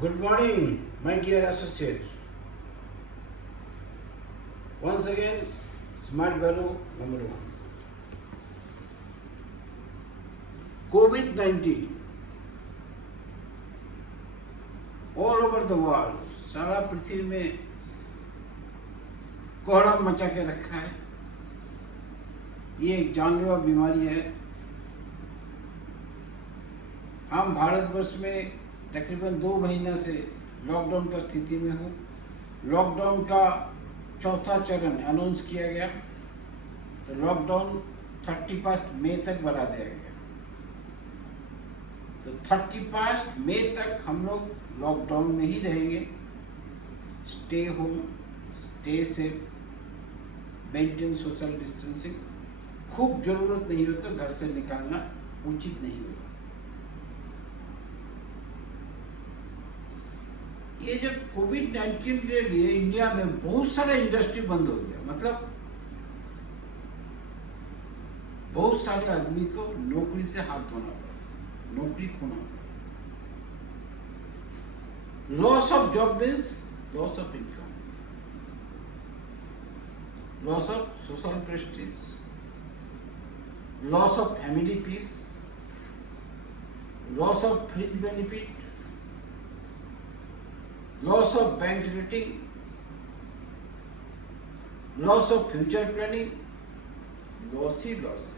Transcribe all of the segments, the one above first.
Good morning, my dear associates. Once again, Smart Value number 1. COVID-19 all over the world, सारा पृथ्वी में कोहराम मचा के रखा है। ये एक जानलेवा बीमारी है। हम भारतवर्ष में तकरीबन 2 महीना से लॉकडाउन का स्थिति में हूँ। लॉकडाउन का चौथा चरण अनाउंस किया गया, तो लॉकडाउन 31 मई तक बढ़ा दिया गया। तो 31 मई तक हम लोग लॉकडाउन में ही रहेंगे। Stay home, stay safe, maintain social distancing. खूब जरूरत नहीं हो तो घर से निकलना उचित नहीं होगा। ये जब कोविड-19 के लिए इंडिया में बहुत सारा इंडस्ट्री बंद हो गया, मतलब बहुत सारे आदमी को नौकरी से हाथ धोना पड़ा, नौकरी खोना पड़ा। Loss of job means loss of income, loss of social prestige, loss of family peace, loss of fringe benefit, loss of bank rating, loss of future planning, loss ही loss है।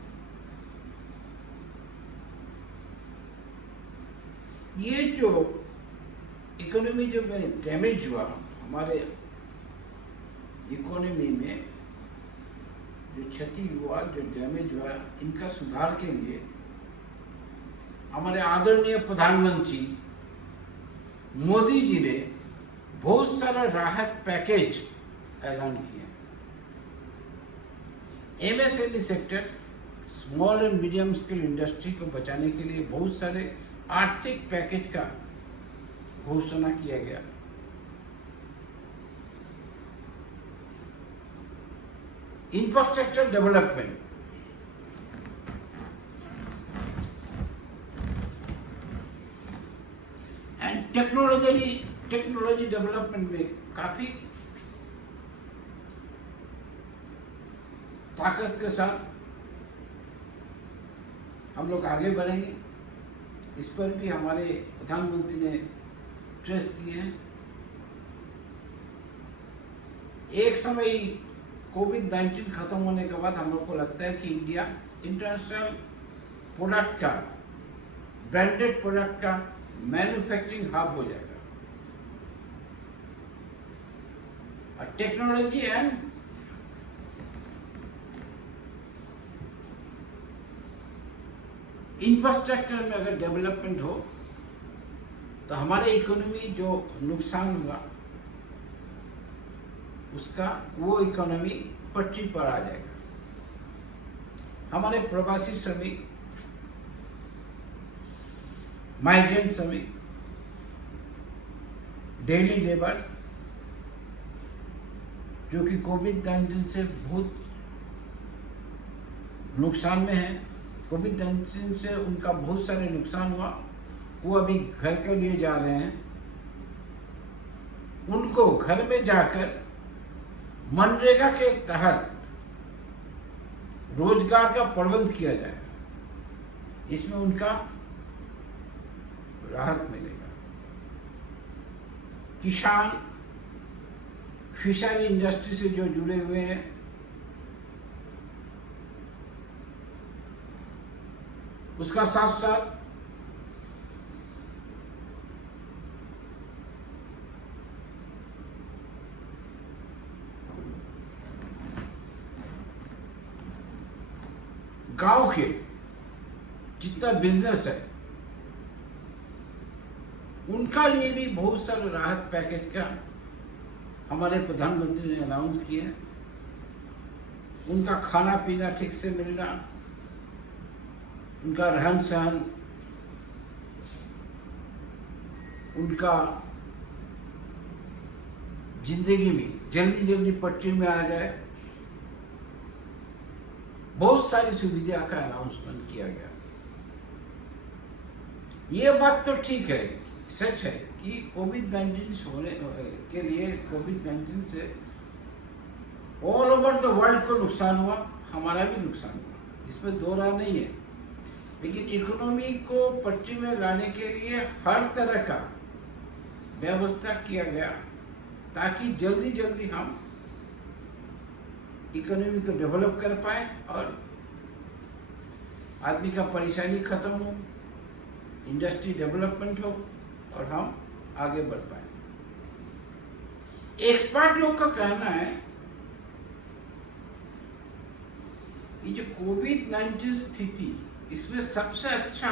ये जो इकोनॉमी जो में डैमेज हुआ, हमारे economy में जो क्षति हुआ, जो डैमेज हुआ, इनका सुधार के लिए हमारे आदरणीय प्रधानमंत्री मोदी जी ने बहुत सारा राहत पैकेज ऐलान किया। MSME sector, small and medium scale industry को बचाने के लिए बहुत सारे आर्थिक पैकेज का घोषणा किया गया। Infrastructure development, and technology development में काफी ताकत के साथ हम लोग आगे बढ़ेंगे। इस पर भी हमारे प्रधानमंत्री ने स्ट्रेस दिए हैं। एक समय कोविड-19 खत्म होने के बाद हम लोग को लगता है कि इंडिया इंटरनेशनल प्रोडक्ट का, ब्रांडेड प्रोडक्ट का मैन्युफैक्चरिंग हब हो जाएगा। और टेक्नोलॉजी एंड इंफ्रास्ट्रक्चर में अगर डेवलपमेंट हो तो हमारे इकोनॉमी जो नुकसान हुआ उसका वो इकोनॉमी पटरी पर आ जाएगा। हमारे प्रवासी श्रमिक, माइग्रेंट श्रमिक, डेली लेबर जो कि कोविड-19 से बहुत नुकसान में है, कोविड-19 से उनका बहुत सारे नुकसान हुआ, वो अभी घर के लिए जा रहे हैं। उनको घर में जाकर मनरेगा के तहत रोजगार का प्रबंध किया जाएगा। इसमें उनका राहत मिलेगा। किसान फिशरी इंडस्ट्री से जो जुड़े हुए हैं, उसका साथ साथ गांव के जितना बिजनेस है उनका लिए भी बहुत सारे राहत पैकेज का हमारे प्रधानमंत्री ने अनाउंस किए हैं। उनका खाना पीना ठीक से मिलना, उनका रहन सहन, उनका जिंदगी में जल्दी जल्दी पटरी में आ जाए, बहुत सारी सुविधा का अनाउंसमेंट किया गया। ये बात तो ठीक है सच है कि कोविड-19 होने के लिए कोविड-19 से ऑल ओवर द वर्ल्ड को नुकसान हुआ, हमारा भी नुकसान हुआ, इसमें दो राह नहीं है। लेकिन इकोनॉमी को पटरी में लाने के लिए हर तरह का व्यवस्था किया गया ताकि जल्दी जल्दी हम इकोनॉमी को डेवलप कर पाए और आदमी का परेशानी खत्म हो, इंडस्ट्री डेवलपमेंट हो और हम आगे बढ़ पाए। एक्सपर्ट लोग का कहना है ये जो कोविड-19 स्थिति, इसमें सबसे अच्छा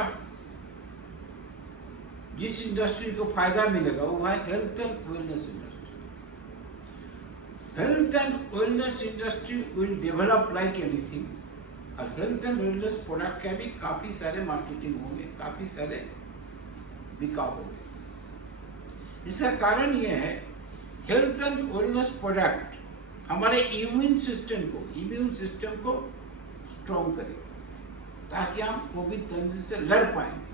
जिस इंडस्ट्री को फायदा मिलेगा वो है health and wellness industry. Health and wellness industry will develop like anything, और हेल्थ एंड वेलनेस प्रोडक्ट का भी काफी सारे मार्केटिंग होंगे, काफी सारे बिकाऊ होंगे। इसका कारण यह है हेल्थ एंड वेलनेस प्रोडक्ट हमारे इम्यून सिस्टम को स्ट्रॉन्ग करेगा ताकि हम कोविड-19 से लड़ पाएंगे।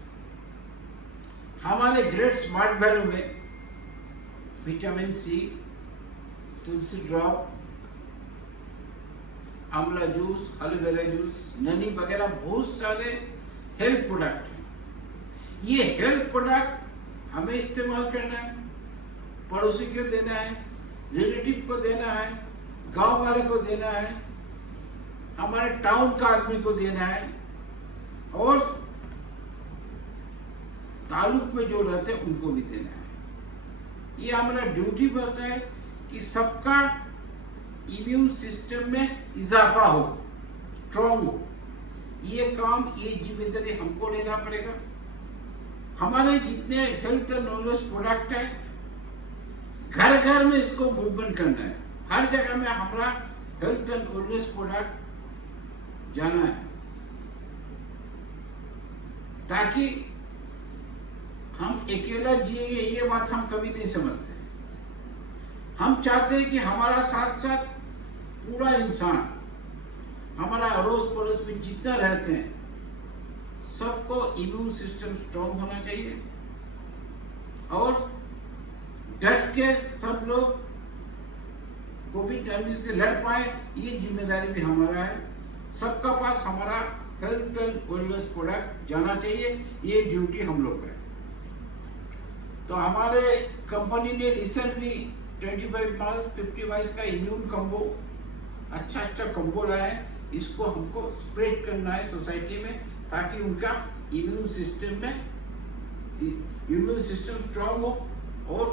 हमारे ग्रेट स्मार्ट वैल्यू में विटामिन सी, तुलसी ड्रॉप, आंवला जूस, एलोवेरा जूस, ननी वगैरह बहुत सारे हेल्थ प्रोडक्ट हैं। ये हेल्थ प्रोडक्ट हमें इस्तेमाल करना है, पड़ोसी को देना है, रिलेटिव को देना है, गांव वाले को देना है, हमारे टाउन का आदमी को देना है और तालुक में जो रहते हैं उनको भी देना है। ये हमारा ड्यूटी बनता है कि सबका इम्यून सिस्टम में इजाफा हो, स्ट्रॉन्ग हो। ये काम, ये जिम्मेदारी हमको लेना पड़ेगा। हमारे जितने हेल्थ एंड वेलनेस प्रोडक्ट है, घर घर में इसको मूवमेंट करना है। हर जगह में हमारा हेल्थ एंड वेलनेस प्रोडक्ट जाना है ताकि हम अकेला जिएंगे ये बात हम कभी नहीं समझते। हम चाहते हैं कि हमारा साथ साथ पूरा इंसान, हमारा अड़ोस पड़ोस में जितना रहते हैं, सबको इम्यून सिस्टम स्ट्रॉन्ग होना चाहिए और डट के सब लोग कोविड-19 से लड़ पाए। ये जिम्मेदारी भी हमारा है। सबका पास हमारा हेल्थ एंड वेलनेस प्रोडक्ट जाना चाहिए, ये ड्यूटी हम लोग का है। तो हमारे कंपनी ने रिसेंटली 25 मार्च 50 वाइज का इम्यून कम्बो, अच्छा कम्बो लाया है। इसको हमको स्प्रेड करना है सोसाइटी में ताकि उनका इम्यून सिस्टम स्ट्रांग हो और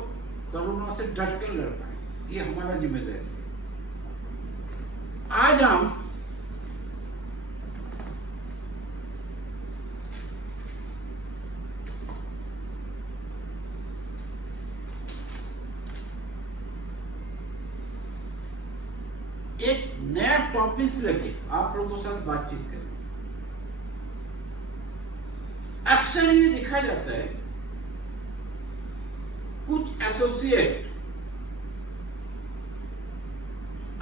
कोरोना से डट कर लड़ पाए। ये हमारा जिम्मेदारी है। आज हम एक नया टॉपिक लेके आप लोगों के साथ बातचीत करेंगे। अक्सर ये देखा जाता है कुछ एसोसिएट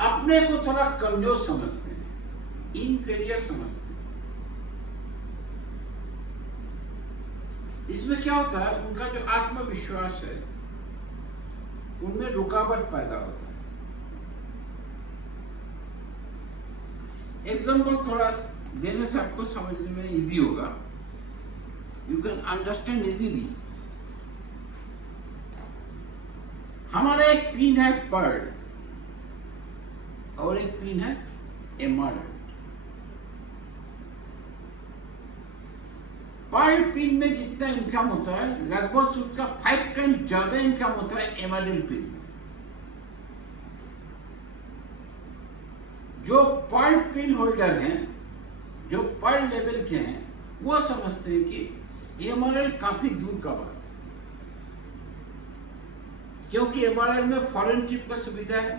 अपने को थोड़ा कमजोर समझते हैं, इनफीरियर समझते हैं। इसमें क्या होता है, उनका जो आत्मविश्वास है उनमें रुकावट पैदा होता है। एग्जाम्पल थोड़ा देने से आपको समझने में इजी होगा, यू कैन अंडरस्टैंड इजीली। हमारा एक पिन है पर्ल और एक पिन है एमराल्ड। पर्ल पिन में जितना इनकम होता है लगभग उसका 5 टाइम ज्यादा इनकम होता है एमराल्ड पिन में। जो पर्ल पिन होल्डर हैं, जो पर्ल लेवल के हैं, वो समझते हैं कि एमराल्ड काफी दूर का बात है, क्योंकि एमराल्ड में फॉरेन ट्रिप का सुविधा है,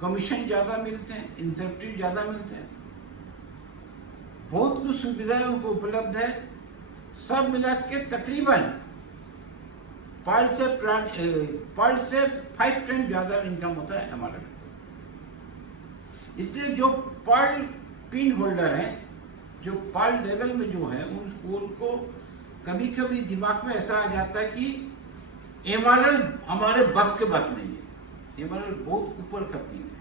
कमीशन ज्यादा मिलते हैं, इंसेंटिव ज्यादा मिलते हैं, बहुत कुछ सुविधाएं उनको उपलब्ध है। सब मिला के तकरीबन पर्ल से 5 टाइम ज्यादा इनकम होता है एमराल्ड। इसलिए जो पर्ल पिन होल्डर हैं जो पर्ल लेवल में जो है उनको कभी कभी दिमाग में ऐसा आ जाता है कि एमआरएल हमारे बस के बात नहीं है, एमआरएल बहुत ऊपर का पिन है।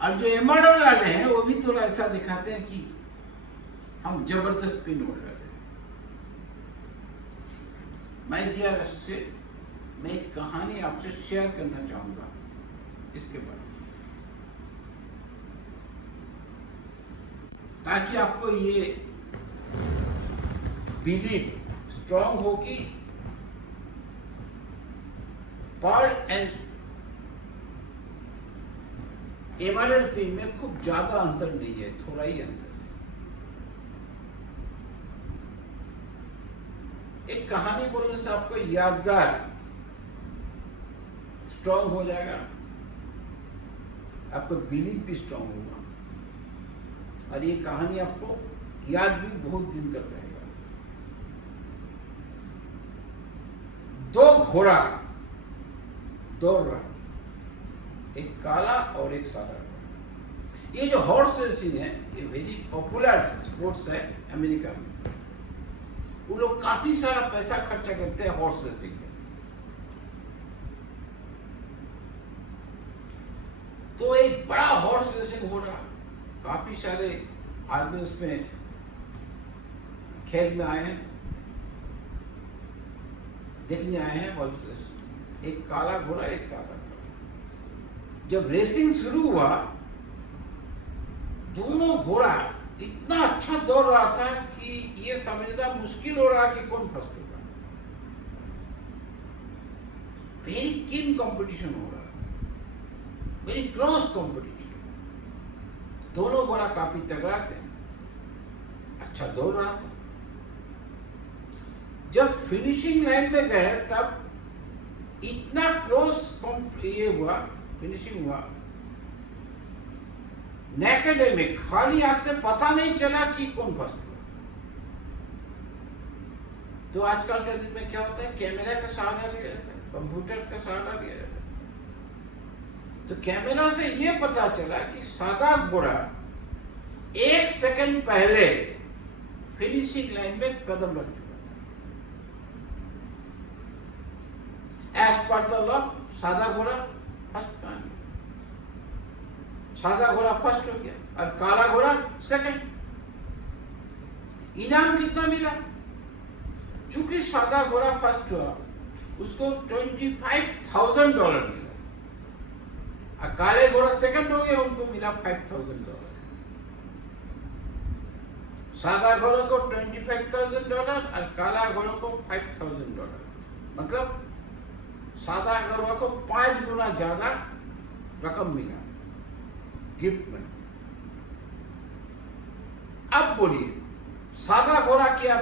और जो एमआरएल वाले हैं वो भी थोड़ा ऐसा दिखाते हैं कि हम जबरदस्त पिन होल्डर है। मैं डियर से मैं एक कहानी आपसे शेयर करना चाहूंगा इसके बारे में, ताकि आपको ये बिलीव स्ट्रॉन्ग हो कि पर्ल एंड एमआरएल पिन में खूब ज्यादा अंतर नहीं है, थोड़ा ही अंतर है। एक कहानी बोलने से आपको यादगार स्ट्रॉन्ग हो जाएगा, आपको बिलीव भी स्ट्रॉन्ग होगा, और ये कहानी आपको याद भी बहुत दिन तक रहेगा। दो घोड़ा दौड़ रहा, एक काला और एक सादा घोड़ा। ये जो हॉर्स रेसिंग है ये वेरी पॉपुलर स्पोर्ट्स है अमेरिका में। वो लोग काफी सारा पैसा खर्चा करते हैं हॉर्स रेसिंग में। तो एक बड़ा हॉर्स रेसिंग हो रहा, काफी सारे आदमी उसमें खेल में आए हैं, देखने आए हैं हॉर्स रेसिंग। एक काला घोड़ा एक सादा घोड़ा। जब रेसिंग शुरू हुआ दोनों घोड़ा इतना अच्छा दौड़ रहा था कि ये समझना मुश्किल हो रहा कि कौन फर्स्ट होगा। वेरी कीन कंपटीशन हो रहा, वेरी क्लोज कंपटीशन। दोनों घोड़ा काफी तगड़ा थे, अच्छा दौड़ रहा था। जब फिनिशिंग लाइन में गए तब इतना क्लोज ये हुआ, फिनिशिंग हुआ, नेकेड आई में खाली आंख से पता नहीं चला कि कौन फर्स्ट हुआ। तो आजकल के दिन में क्या होता है, कैमरा का सहारा लिया जाता है, कंप्यूटर का सहारा लिया जाता है। तो कैमरा से ये पता चला कि सादा घोड़ा 1 सेकंड पहले फिनिशिंग लाइन में कदम रख चुका। एज पर द लॉ सादा घोड़ा फर्स्ट आ गया, सादा घोड़ा फर्स्ट हो गया और काला घोड़ा सेकंड। इनाम कितना मिला? चूंकि सादा घोड़ा फर्स्ट हुआ उसको $25,000 मिला, और काले घोड़ा सेकंड हो गया उनको मिला $5,000। सादा घोड़ा को $25,000 और काला घोड़ा को $5,000। मतलब सादा घोड़ा को 5 गुना ज्यादा रकम मिला गिफ्ट में। अब बोलिए सादा घोड़ा क्या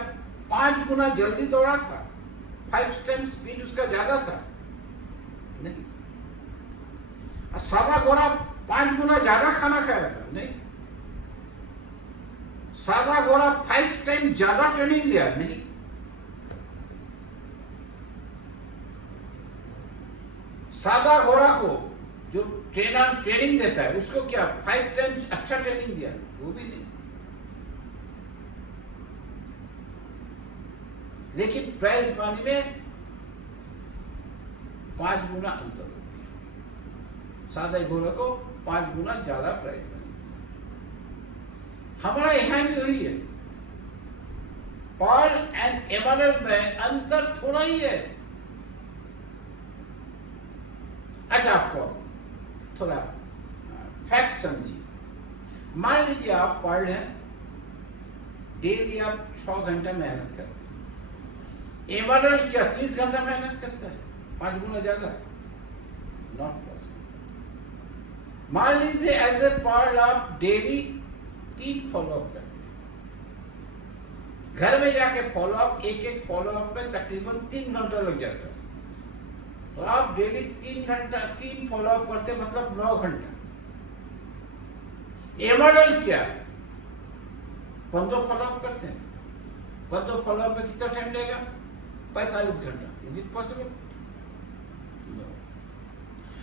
5 गुना जल्दी दौड़ा था? 5 टाइम्स स्पीड उसका ज्यादा था? नहीं। सादा घोड़ा 5 गुना ज्यादा खाना खाया था? नहीं। सादा घोड़ा 5 टाइम ज्यादा ट्रेनिंग लिया? नहीं। सादा घोड़ा को जो ट्रेनर ट्रेनिंग देता है उसको क्या 5 टाइम्स अच्छा ट्रेनिंग दिया? वो भी नहीं। लेकिन प्राइज मनी में 5 गुना अंतर हो गया, सादा घोड़ा को 5 गुना ज्यादा प्राइज मनी। हमारा यहां भी वही है, पर्ल एंड एमआरएल में अंतर थोड़ा ही है। अच्छा आपको थोड़ा फैक्ट समझिए। मान लीजिए आप पर्ल हैं, डेली आप 6 घंटा मेहनत करते हैं। एमआरएल क्या 30 घंटा मेहनत करता है, 5 गुना ज्यादा? Not possible. मान लीजिए एज ए पर्ल आप डेली 3 फॉलोअप करते हैं। घर में जाके फॉलोअप, एक फॉलोअप में तकरीबन 3 घंटा लग जाता है। तो आप डेली 3 फॉलोअप करते मतलब 9 घंटा। एमआरएल क्या 15 फॉलोअप करते हैं, 15 फॉलोअप में कितना टाइम लगेगा? 45 घंटा। Is it possible?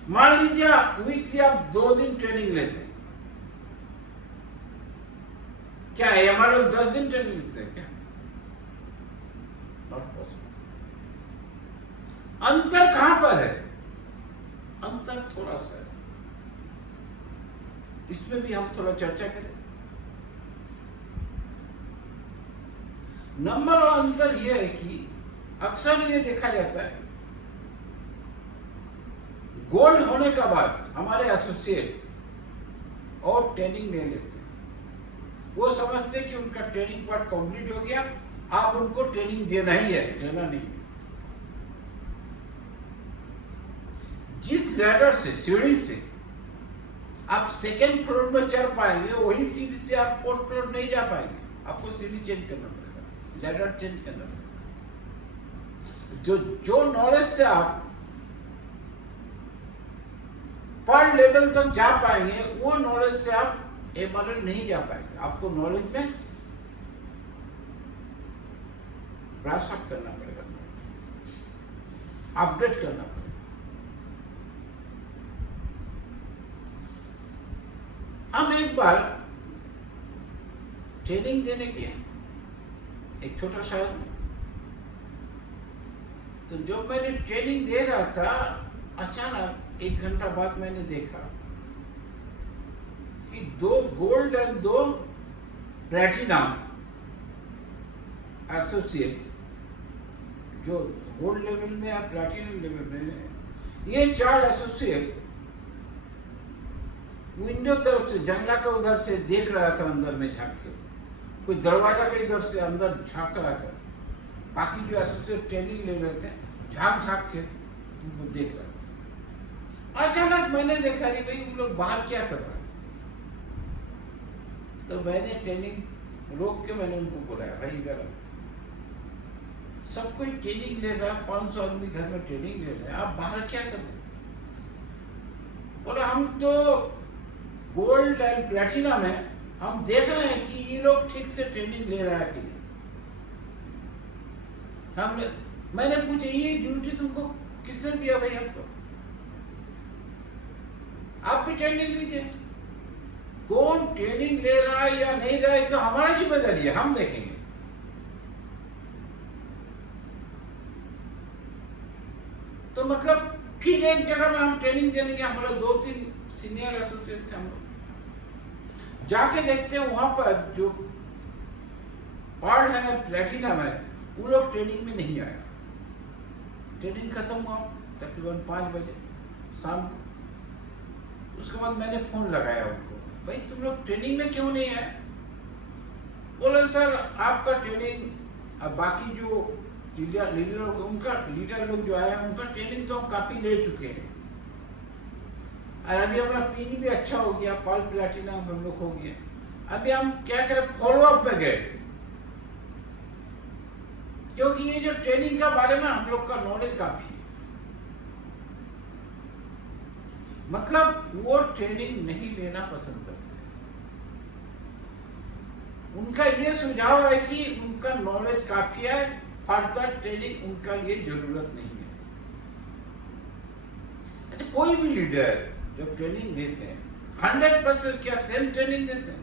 मान लीजिए वीकली आप 2 दिन ट्रेनिंग लेते हैं, क्या एमआरएल 10 दिन ट्रेनिंग देते हैं क्या? Not possible. अंतर कहां पर है? अंतर थोड़ा सा है, इसमें भी हम थोड़ा चर्चा करें। नंबर और अंतर यह है कि अक्सर ये देखा जाता है गोल्ड होने का बाद हमारे एसोसिएट और ट्रेनिंग नहीं लेते। वो समझते कि उनका ट्रेनिंग पार्ट कंप्लीट हो गया, आप उनको ट्रेनिंग देना ही है, लेना नहीं है। जिस लैडर से, सीढ़ी से आप सेकेंड फ्लोर में चढ़ पाएंगे, वही सीढ़ी से आप फोर्थ फ्लोर नहीं जा पाएंगे। आपको सीढ़ी चेंज करना पड़ेगा, लैडर चेंज करना पड़ेगा। जो नॉलेज से आप पर लेवल तक जा पाएंगे, वो नॉलेज से आप एमआरएल नहीं जा पाएंगे। आपको नॉलेज में ब्रश अप करना पड़ेगा, अपडेट करना पड़ेगा। हम एक बार ट्रेनिंग देने गए एक छोटा शहर में, तो जब मैंने ट्रेनिंग दे रहा था, अचानक 1 घंटा बाद मैंने देखा कि 2 गोल्ड और 2 प्लैटिनम एसोसिएट, जो गोल्ड लेवल में या प्लैटिनम लेवल में, ये 4 एसोसिएट विंडो तरफ से, जंगला का उधर से देख रहा था, अंदर में झांक के, कोई दरवाजा के इधर से अंदर झांक रहा था। बाकी जो एसोसिएट ट्रेनिंग ले रहे थे, झांक झांक के उनको देख रहा था। अचानक मैंने देखा कि भाई वो लोग बाहर क्या कर रहे हैं। तो मैंने ट्रेनिंग रोक के मैंने उनको बुलाया, भाई इधर आओ। सब कोई ट्रेनिंग ले रहा है, 500 आदमी घर में ट्रेनिंग ले रहे हैं, आप बाहर क्या कर रहे हैं? बोला हम तो गोल्ड एंड प्लैटिनम है, हम देख रहे हैं कि ये लोग ठीक से ट्रेनिंग ले रहा है कि नहीं। मैंने पूछा, ये ड्यूटी तुमको किसने दिया भाई? आपको, आप भी ट्रेनिंग लीजिए। कौन ट्रेनिंग ले रहा है या नहीं रहा है तो हमारा जिम्मेदारी है, हम देखेंगे। तो मतलब फिर एक जगह में हम ट्रेनिंग देने के, हमारे 2-3 सीनियर एसोसिएट थे, हम लोग जाके देखते हैं वहां पर जो पर्ल है, प्लैटिनम है, वो लोग ट्रेनिंग में नहीं आए। ट्रेनिंग खत्म हुआ तकरीबन 5 बजे शाम को। उसके बाद मैंने फोन लगाया उनको, भाई तुम लोग ट्रेनिंग में क्यों नहीं आए? बोले सर आपका ट्रेनिंग, अब बाकी जो लीडर लोग जो आए हैं उनका ट्रेनिंग तो हम काफी ले चुके हैं, और अभी हमारा पिन भी अच्छा हो गया, पर्ल प्लैटिनम हम लोग हो गया। अभी हम क्या करें, फॉलोअप में गए, क्योंकि ये जो ट्रेनिंग का बारे में हम लोग का नॉलेज काफी है। मतलब वो ट्रेनिंग नहीं लेना पसंद करते। उनका ये सुझाव है कि उनका नॉलेज काफी है, फर्दर ट्रेनिंग उनका लिए जरूरत नहीं है। अच्छा, कोई भी लीडर जब ट्रेनिंग देते हैं 100% क्या सेम ट्रेनिंग देते हैं?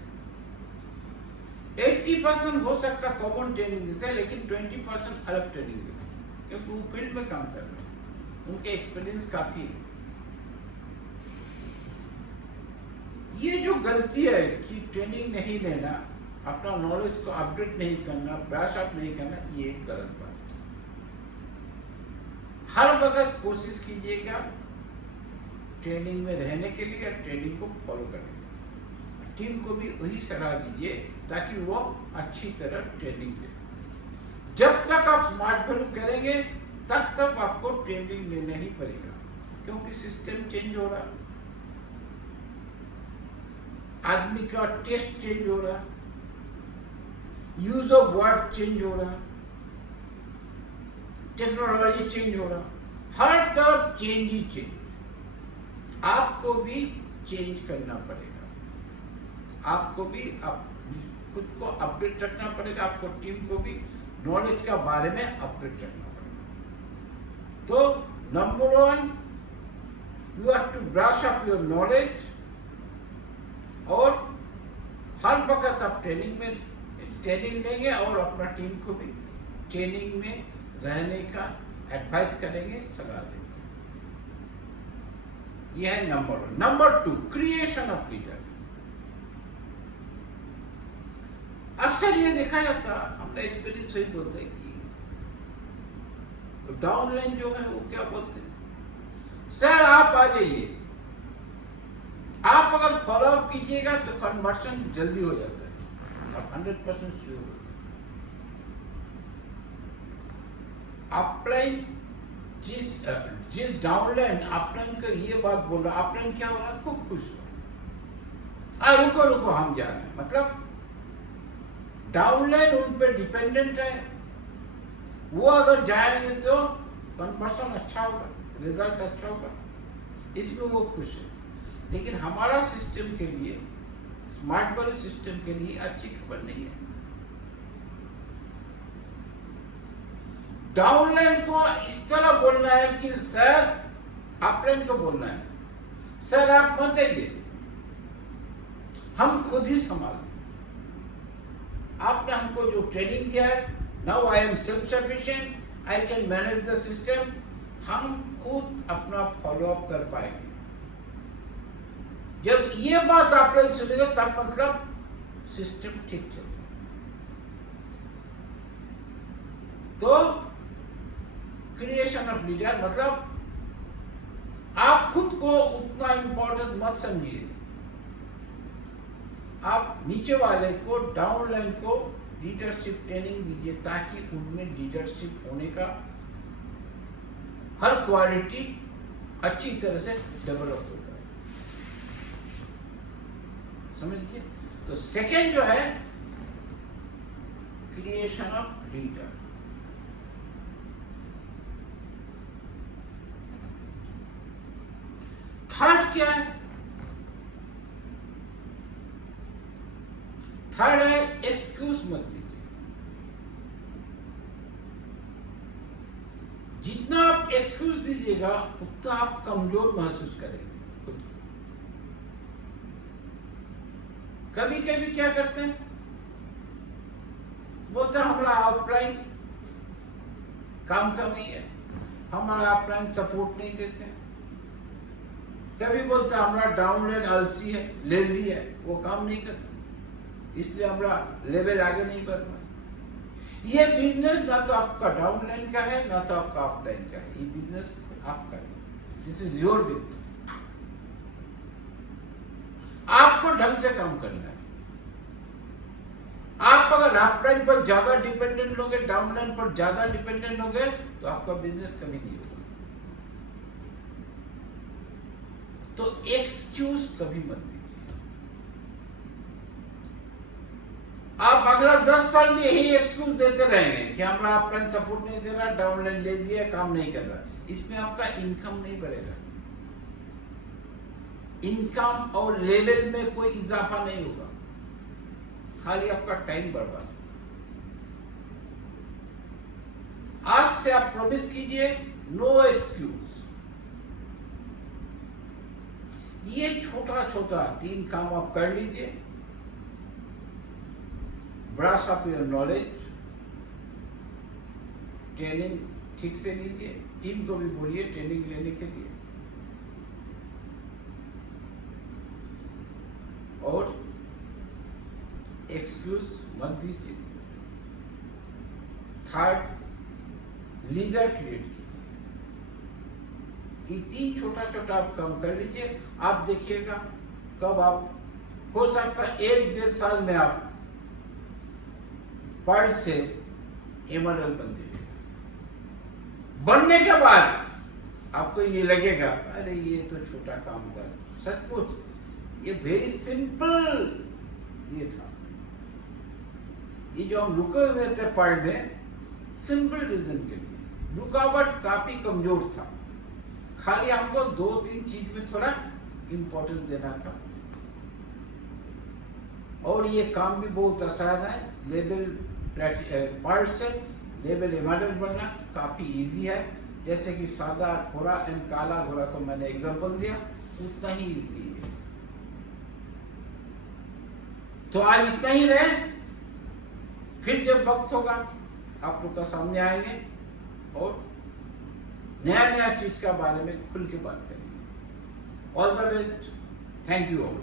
80% हो सकता कॉमन ट्रेनिंग देते हैं, लेकिन 20% अलग ट्रेनिंग देते हैं, क्योंकि वो फील्ड में काम कर रहे हैं, उनके एक्सपीरियंस काफी है। ये जो गलती है कि ट्रेनिंग नहीं लेना, अपना नॉलेज को अपडेट नहीं करना, ब्रश अप नहीं करना, ये एक गलत बात है। हर वक्त कोशिश कीजिएगा ट्रेनिंग में रहने के लिए या ट्रेनिंग को फॉलो करने के लिए। टीम को भी वही सलाह दीजिए ताकि वो अच्छी तरह ट्रेनिंग ले। जब तक आप स्मार्ट वैल्यू करेंगे तब तक आपको ट्रेनिंग लेना ही पड़ेगा, क्योंकि सिस्टम चेंज हो रहा, आदमी का टेस्ट चेंज हो रहा, यूज ऑफ वर्ड चेंज हो रहा, टेक्नोलॉजी चेंज हो रहा, हर तरफ चेंज ही चेंज। आपको भी चेंज करना पड़ेगा, आपको भी खुद को अपडेट रखना पड़ेगा, आपको टीम को भी नॉलेज का बारे में अपडेट रखना पड़ेगा। तो number 1, you have to brush up your knowledge, और हर वक्त आप ट्रेनिंग लेंगे और अपना टीम को भी ट्रेनिंग में रहने का एडवाइस करेंगे, सलाह देंगे। यह है number 1। Number 2, creation of leader. अक्सर ये देखा जाता, हमने एक्सपीरियंस वही बोलते हैं कि डाउनलाइन जो है वो क्या बोलते हैं, सर आप आ जाइए, आप अगर फॉलो अप कीजिएगा तो कन्वर्शन जल्दी हो जाता है, आप 100% श्योर होते हैं। अपलाइन जिस डाउनलाइन अपलाइन का ये बात बोल रहा, अपलाइन क्या हो रहा है, खूब खुश हो, रुको हम जा रहे हैं, मतलब डाउनलाइन उन पे डिपेंडेंट है, वो अगर जाएंगे तो कन्वर्शन अच्छा होगा, रिजल्ट अच्छा होगा, इसमें वो खुश है। लेकिन हमारा सिस्टम के लिए, स्मार्ट वाले सिस्टम के लिए अच्छी खबर नहीं है। डाउनलाइन को इस तरह बोलना है कि सर, अपलाइन को बोलना है, सर आप मत आइए, हम खुद ही संभाल लेंगे। आपने हमको जो ट्रेनिंग दिया है, now I am self sufficient, I can manage the system, हम खुद अपना फॉलो अप कर पाएंगे। जब ये बात आप लोग सुनेंगे तब मतलब सिस्टम ठीक चल रहा। तो क्रिएशन ऑफ लीडर मतलब आप खुद को उतना इंपॉर्टेंट मत समझिए, आप नीचे वाले को, डाउनलाइन को लीडरशिप ट्रेनिंग दीजिए ताकि उनमें लीडरशिप होने का हर क्वालिटी अच्छी तरह से डेवलप हो जाए, समझिए। तो सेकेंड जो है क्रिएशन ऑफ लीडर। थर्ड क्या है? थर्ड है एक्सक्यूज मत दीजिए। जितना आप एक्सक्यूज दीजिएगा उतना आप कमजोर महसूस करेंगे खुद। कभी कभी क्या करते हैं, बोलते हैं हमारा ऑफलाइन काम का नहीं है, हमारा ऑफलाइन सपोर्ट नहीं देते हैं। कभी बोलते हैं हमारा डाउनलाइन आलसी है, लेजी है, वो काम नहीं करते, इसलिए हमारा लेवल आगे नहीं बढ़ रहा। ये बिजनेस ना तो आपका डाउनलाइन का है ना तो आपका अपलाइन का है, ये बिजनेस आपका है, दिस इज योर बिजनेस। आपको ढंग से काम करना है। आप अगर अपलाइन पर ज्यादा डिपेंडेंट लोगे, डाउनलाइन पर ज्यादा डिपेंडेंट होगे तो आपका बिजनेस कभी नहीं होगा। तो एक्सक्यूज कभी मत दीजिए। आप अगला 10 साल में यही एक्सक्यूज देते रहेंगे कि हमारा अपलाइन सपोर्ट नहीं दे रहा, डाउनलाइन लेजी है, काम नहीं कर रहा, इसमें आपका इनकम नहीं बढ़ेगा, इनकम और लेवल में कोई इजाफा नहीं होगा, खाली आपका टाइम बर्बाद। आज से आप प्रॉमिस कीजिए, नो एक्सक्यूज। ये छोटा छोटा 3 काम आप कर लीजिए। Brush up your knowledge, training ठीक से लीजिए, टीम को भी बोलिए ट्रेनिंग लेने के लिए, और एक्सक्यूज मत दीजिए। थर्ड, लीडर क्रिएट कीजिए। ये 3 छोटा छोटा आप काम कर लीजिए, आप देखिएगा कब आप, हो सकता है 1-1.5 साल में आप पर्ल से एमएलएल बन जाइएगा। बनने के बाद आपको ये लगेगा अरे ये तो छोटा काम था, सचमुच ये वेरी सिंपल ये था। ये जो हम रुके हुए थे पर्ल में, सिंपल रीजन के लिए रुकावट काफी कमजोर था, खाली हमको 2-3 चीज में थोड़ा इंपॉर्टेंस देना था, और ये काम भी बहुत आसान है। लेवल पर्ल से लेवल एमएलएल बनना काफी इजी है, जैसे कि सादा घोड़ा एंड काला घोड़ा को मैंने एग्जांपल दिया, उतना ही इजी है। तो आज इतना ही रहे, फिर जब वक्त होगा आप लोग का सामने आएंगे और नया नया चीज का बारे में खुल के बात करेंगे। All the best, thank you all.